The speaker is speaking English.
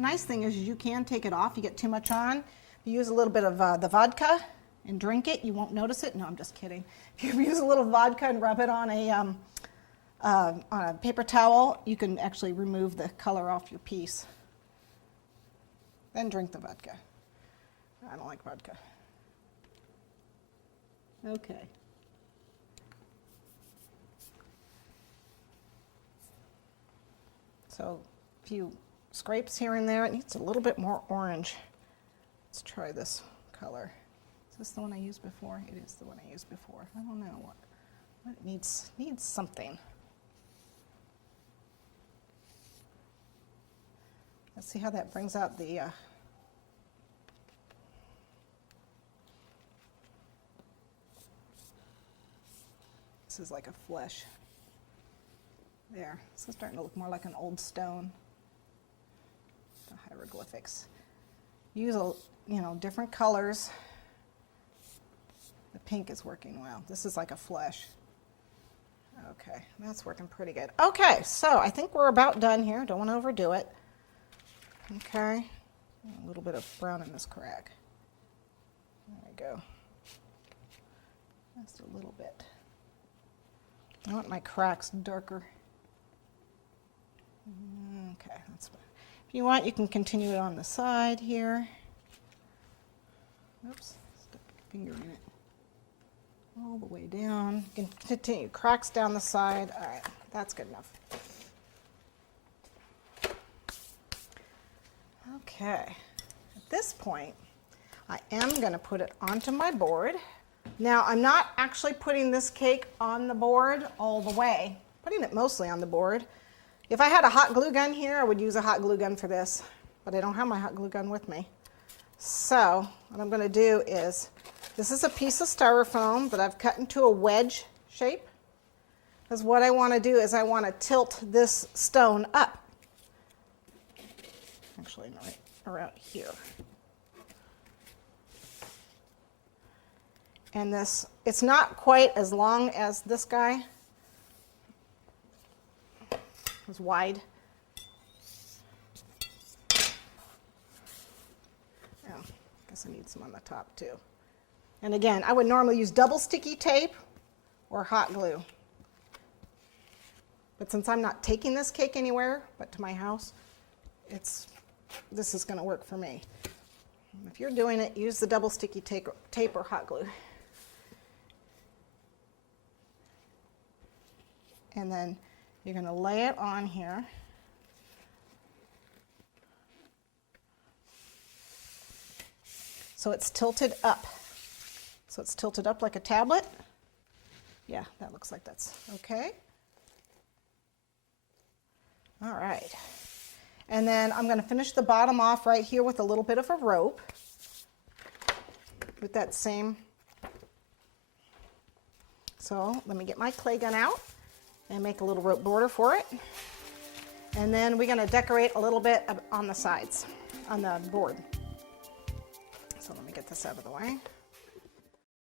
nice thing is you can take it off. You get too much on. If you use a little bit of the vodka and drink it, you won't notice it. No, I'm just kidding. If you use a little vodka and rub it on a paper towel, you can actually remove the color off your piece. Then drink the vodka. I don't like vodka. Okay. So a few scrapes here and there. It needs a little bit more orange. Let's try this color. Is this the one I used before? It is the one I used before. I don't know what it needs something. Let's see how that brings out the this is like a flesh. There, this is starting to look more like an old stone. The hieroglyphics. Use different colors. The pink is working well. This is like a flesh. Okay, that's working pretty good. Okay, so I think we're about done here. Don't want to overdo it. Okay, a little bit of brown in this crack. There we go. Just a little bit. I want my cracks darker. Okay, that's fine. If you want, you can continue it on the side here. Oops, stuck a finger in it. All the way down. You can continue cracks down the side. All right, that's good enough. Okay, at this point, I am going to put it onto my board. Now, I'm not actually putting this cake on the board all the way, putting it mostly on the board. If I had a hot glue gun here, I would use a hot glue gun for this, but I don't have my hot glue gun with me. So what I'm going to do is, this is a piece of styrofoam that I've cut into a wedge shape, because what I want to do is I want to tilt this stone up. Actually, right around here. And this, it's not quite as long as this guy. It's wide. Oh, I guess I need some on the top too. And again, I would normally use double sticky tape or hot glue. But since I'm not taking this cake anywhere but to my house, this is going to work for me. If you're doing it, use the double sticky tape or hot glue. And then you're going to lay it on here. So it's tilted up. So it's tilted up like a tablet. Yeah, that looks like that's okay. All right. And then I'm going to finish the bottom off right here with a little bit of a rope. With that same. So let me get my clay gun out and make a little rope border for it. And then we're going to decorate a little bit on the sides, on the board. So let me get this out of the way.